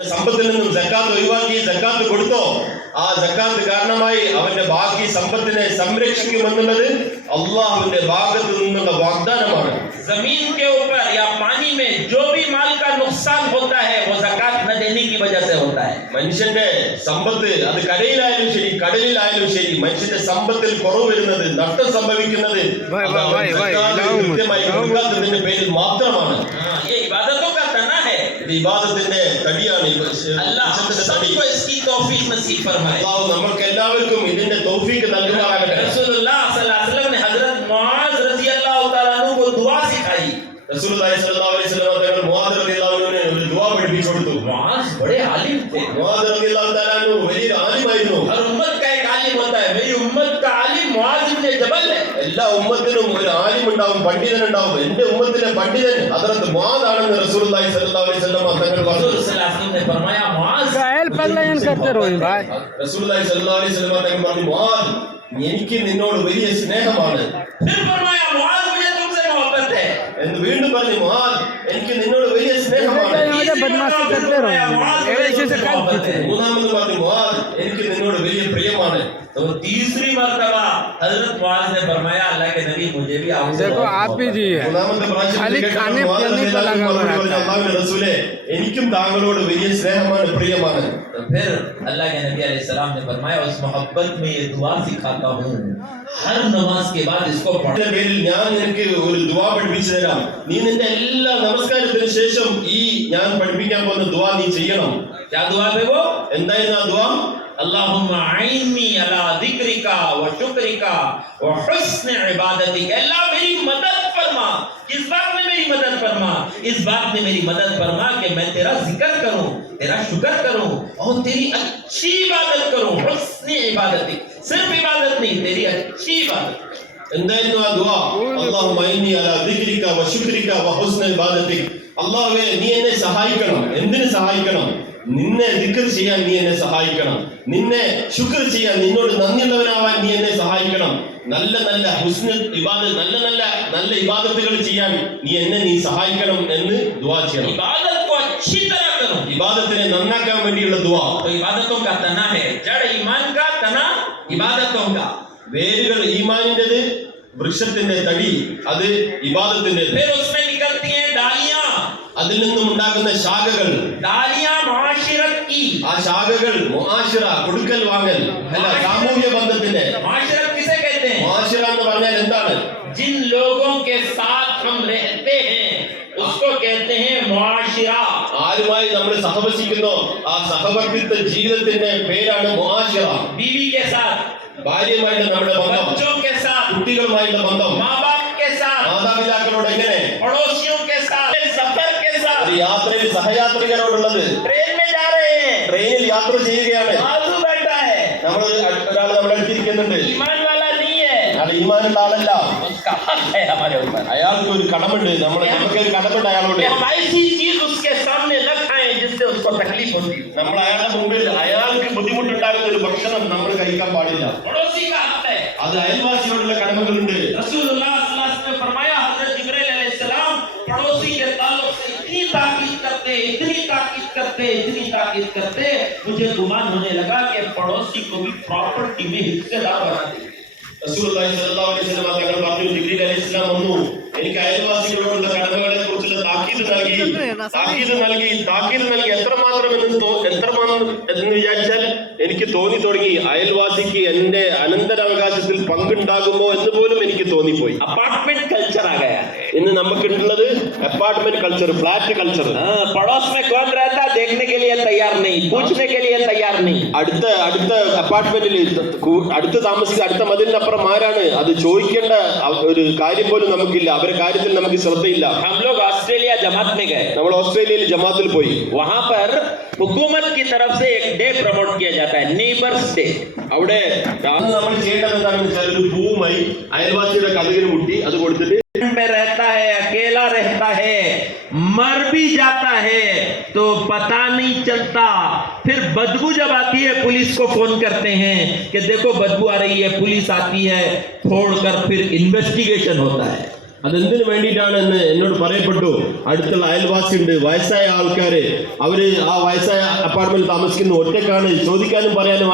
സമ്പത്തിൽ നിന്നും സക്കാത്ത് ഒഴിവാക്കി സക്കാത്ത് കൊടുത്തോ ആ സക്കാത്ത് കാരണമായി അവന്റെ ബാക്കി സമ്പത്തിനെ സംരക്ഷിക്കുമെന്നുള്ളത് അള്ളാഹുവിന്റെ ഭാഗത്തു നിന്നുള്ള വാഗ്ദാനമാണ്. जमीन के ऊपर या पानी में जो भी माल का नुकसान होता है वो ज़कात न देने की वजह से होता है. മനുഷ്യന്റെ സമ്പത്ത് അത് കരയിലായാലും ശരി കടലിലായാലും ശരി മനുഷ്യന്റെ സമ്പത്തിൽ കുറവ് വരുന്നത് നഷ്ടം സംഭവിക്കുന്നത് കൃത്യമായി കൊടുക്കാത്തതിന്റെ പേരിൽ മാത്രമാണ്. ये इबादतों का तना है. ഇത് ഇബാദത്തിന്റെ തടിയാണ്. अल्लाह सबको इसकी तौफीक नसीब फरमाए. അല്ലാഹു നമുക്ക് എല്ലാവർക്കും ഇതിന്റെ തൗഫീഖ് നൽകുമാറാകട്ടെ. रसूलुल्लाह सल्लल्लाहु अलैहि वसल्लम ने हजरत मुआज रज़ियल्लाहु तआला अन्हु को दुआ सिखाई. റസൂലുള്ളാഹി സ്വല്ലല്ലാഹു അലൈഹി വസല്ലം തങ്ങൾ മുആദ് റളിയല്ലാഹു അൻഹുവിനെ ഒരു ദുആ പഠിപ്പിച്ചു കൊടുത്തു. मुआज बड़े आलिम थे. മുആദ് റളിയല്ലാഹു തആല അൻഹു വലിയ ആലിമായിരുന്നു. हर उम्मत का एक आलिम होता है. मेरी उम्मत का आलिम मुआज इब्न जबल है. എല്ലാ ഉമ്മത്തിനും ഒരു ആലിം ഉണ്ടാവും, പണ്ഡിതൻ ഉണ്ടാവും. എന്റെ ഉമ്മത്തിലെ പണ്ഡിതൻ ഹദ്റത്ത് മുആദ് ആണെന്ന് റസൂലുള്ളാഹി സ്വല്ലല്ലാഹു അലൈഹി വസല്ലം തങ്ങൾ പറഞ്ഞു. रसूल सल्लल्लाहु अलैहि वसल्लम ने फरमाया मुआज गायल पल्लयन करते रहो भाई. റസൂലുള്ളാഹി സ്വല്ലല്ലാഹു അലൈഹി വസല്ലം തങ്ങൾ പറഞ്ഞു മുആദ് എനിക്ക് നിന്നോട് വലിയ സ്നേഹമാണ്. फिर फरमाया मुआज मुझे तुमसे मोहब्बत है. എന്ന് വീണ്ടും പറഞ്ഞു മുആദ് എനിക്ക് നിന്നോട് വലിയ സ്നേഹമാണ്. बदमाशी करते रहो. ऐसे से काट पीछे. മൂന്നാമത് പറഞ്ഞു മുആദ് എനിക്ക് നിന്നോട് വലിയ പ്രിയമാണ്. तो तीसरी मर्तबा हजरत मुआज ने फरमाया अल्लाह के नबी मुझे भी आपसे देखो आप भी जी है മൂന്നാമത്തെ പ്രാവശ്യം खाली खाने पीने पर लगा हुआ रहता है. അല്ലാഹുവിന്റെ റസൂലേ എനിക്കും താങ്കളോട് വലിയ സ്നേഹമാണ്, പ്രിയമാണ്. तो फिर अल्लाह के नबी अलैहि सलाम ने फरमाया उस मोहब्बत में ये दुआ सिखाता हूँ हर नमाज के बाद इसको पढ़ने പേരിൽ ഞാൻ നിനക്ക് ഒരു ദുആ പഠിപ്പിച്ചു തരാം. നീ നിന്റെ എല്ലാ നമസ്കാരത്തിന് ശേഷം ഈ ഞാൻ പഠിപ്പിക്കാൻ പോകുന്ന ദുആ നീ ചെയ്യണം. क्या दुआ है वो? എന്തായിരുന്നു ആ ദുആ? अल्लाहुम्मा अइन्नी अला ज़िक्रिका व शुक्रिका व हुस्न इबादतिक. अल्लाह मेरी मदद फरमा. किस बात में मेरी मदद फरमा? इस बात में मेरी मदद फरमा कि मैं तेरा जिक्र करूं, तेरा शुक्र करूं और तेरी अच्छी इबादत करूं. हुस्न इबादतिक, सिर्फ इबादत नहीं, तेरी अच्छी इबादत. എന്തായിരുന്നു ആ ദുആ? അല്ലാഹുമ്മ ഇന്നി അലാ ദിക്രിക വ ശുക്രിക വ ഹുസ്ന ഇബാദതിക്. അല്ലാഹുവേ നീ എന്നെ സഹായിക്കണം. എന്തിനു സഹായിക്കണം? നിന്നെ ദിക്ർ ചെയ്യാൻ നീ എന്നെ സഹായിക്കണം. നിന്നെ ശുക്ർ ചെയ്യാൻ, നിന്നോട് നന്ദിയുള്ളവനാവാൻ നീ എന്നെ സഹായിക്കണം. നല്ല നല്ല ഹുസ്ന ഇബാദത്ത്, നല്ല ഇബാദത്തുകൾ ചെയ്യാൻ നീ സഹായിക്കണം എന്ന് ദുആ ചെയ്യണം. इबादत को अच्छी तरह करो. ഇബാദത്തിനെ നന്നാക്കാൻ വേണ്ടിയുള്ള ദുആ. तो इबादतों का तना है. जड़ ईमान का, तना इबादतों का. വേരുകൾ ഈമാനിന്റേത്, വൃക്ഷത്തിന്റെ തടി അത് ഇബാദത്തിന്റേത്. फिर उसमें निकलती हैं डालियां. അതിൽ നിന്നും ഉണ്ടാകുന്ന ശാഖകൾ, डालियां मुआशिरत की. ആ ശാഖകൾ മുആശിറ, കൊടുക്കൽ വാങ്ങൽ അല്ല, സാമൂഹ്യ ബന്ധത്തിന്റെ. मुआशिरत किसे कहते हैं? മുആശിറ എന്ന് പറഞ്ഞാൽ എന്താണ്? जिन लोगों के साथ हम रहते हैं उसको कहते हैं मुआशिरा. ആരുമായി നമ്മൾ സഹവസിക്കുന്നോ ആ സഹവർത്തിത്വ ജീവിതത്തിന്റെ പേരാണ് മുആശിറ. बीवी के साथ, ഭാര്യയുമായിട്ട് നമ്മുടെ ബന്ധം, बच्चों के साथ, കുട്ടികളുമായിട്ടുള്ള ബന്ധം, माँ बाप के साथ, മാതാപിതാക്കളോട് എങ്ങനെ, पड़ोसियों के साथ, सफर के साथ. ഒരു യാത്രയിൽ സഹയാത്രികരോടുള്ളത്. ट्रेन में जा रहे हैं, ട്രെയിനിൽ യാത്ര ചെയ്യുകയാണ്, बाजू बैठा है, നമ്മൾ ഒരാൾ നമ്മുടെ അടുത്തിരിക്കുന്നുണ്ട്, ईमान वाला नहीं है, അയാൾ ഈമാനുള്ള ആളല്ല, उसका हक है हमारे ऊपर. അയാൾക്ക് ഒരു കടമുണ്ട്, നമുക്കൊരു കടമുണ്ട് അയാളോട്. हम ऐसी चीज उसके सामने न खाएं जिससे उसको तकलीफ होती है. നമ്മൾ अयाളുടെ മുമ്പിൽ അയാൾക്ക് ബുദ്ധിമുട്ടുണ്ടാകുന്ന ഒരു ഭക്ഷണം നമ്മൾ കഴിക്കാൻ പാടില്ല. पड़ोसी का हक है. അത് അയൽവാസിയോടുള്ള കടമകളുണ്ട്. रसूलुल्लाह सल्लल्लाहु अलैहि वसल्लम ने फरमाया हजरत जिब्रील अलैहिस्सलाम पड़ोसी के ताल्लुक से इतनी ताकीद करते मुझे गुमान होने लगा कि पड़ोसी को भी प्रॉपर्टी में हिस्सेदार बना दे. റസൂലുള്ളാഹി സ്വല്ലല്ലാഹു അലൈഹി വസല്ലം തങ്ങൾ പറഞ്ഞു, ജിബ്രീൽ അലൈഹിസ്സലാം വന്നു എനിക്ക് അയൽവാസികളോടുള്ള കടമകളെ കുറിച്ചുള്ള താക്കീത് നൽകി എത്രമാത്രം എന്ന് വിചാരിച്ചാൽ എനിക്ക് തോന്നി തുടങ്ങി അയൽവാസിക്ക് എന്റെ അനന്തരാവകാശത്തിൽ പങ്കുണ്ടാകുമോ എന്ന് പോലും എനിക്ക് തോന്നിപ്പോയി. अपार्टमेंट कल्चर आ गया है. ഇന്ന് നമുക്കുള്ളത് അപ്പാർട്ട്മെന്റ് കൾച്ചർ, ഫ്ലാറ്റ് കൾച്ചർ. पड़ोस में कौन रहता देखने के लिए तैयार नहीं, पूछने के लिए तैयार नहीं. അടുത്ത അപ്പാർട്ട്മെന്റിൽ അടുത്ത് താമസിക്കുന്ന അടുത്ത മതിലിനപ്പുറം ആരാണ് അത് ചോദിക്കേണ്ട ഒരു കാര്യം പോലും നമുക്കില്ല. അവരുടെ കാര്യത്തിൽ നമുക്ക് ശ്രദ്ധയില്ല. हम लोग ऑस्ट्रेलिया जमात में गए. നമ്മൾ ഓസ്ട്രേലിയയിൽ ജമാത്തിൽ പോയി. वहां पर हुकूमत की तरफ से एक डे प्रमोट किया जाता है, नेबर्स डे. അവിടെ നമ്മൾ ചെയ്യേണ്ടത് എന്താണെന്ന് വെച്ചാൽ ഒരു പൂവുമായി അയൽവാസിയുടെ കഥകിന് മുട്ടി അത് കൊടുത്തിട്ട് में रहता है, अकेला रहता है, मर भी जाता है तो पता नहीं चलता. फिर बदबू जब आती है पुलिस को फोन करते हैं कि देखो बदबू आ रही है, पुलिस आती है, छोड़कर फिर इन्वेस्टिगेशन होता है. അതെന്തിനു വേണ്ടിയിട്ടാണെന്ന് എന്നോട് പറയപ്പെട്ടു. അടുത്തുള്ള അയൽവാസിയുണ്ട്, വയസ്സായ ആൾക്കാര്, അവര് ആ വയസ്സായ അപ്പാർട്ട്മെന്റ് താമസിക്കുന്ന ഒറ്റക്കാണ്, ചോദിക്കാനും പറയാനും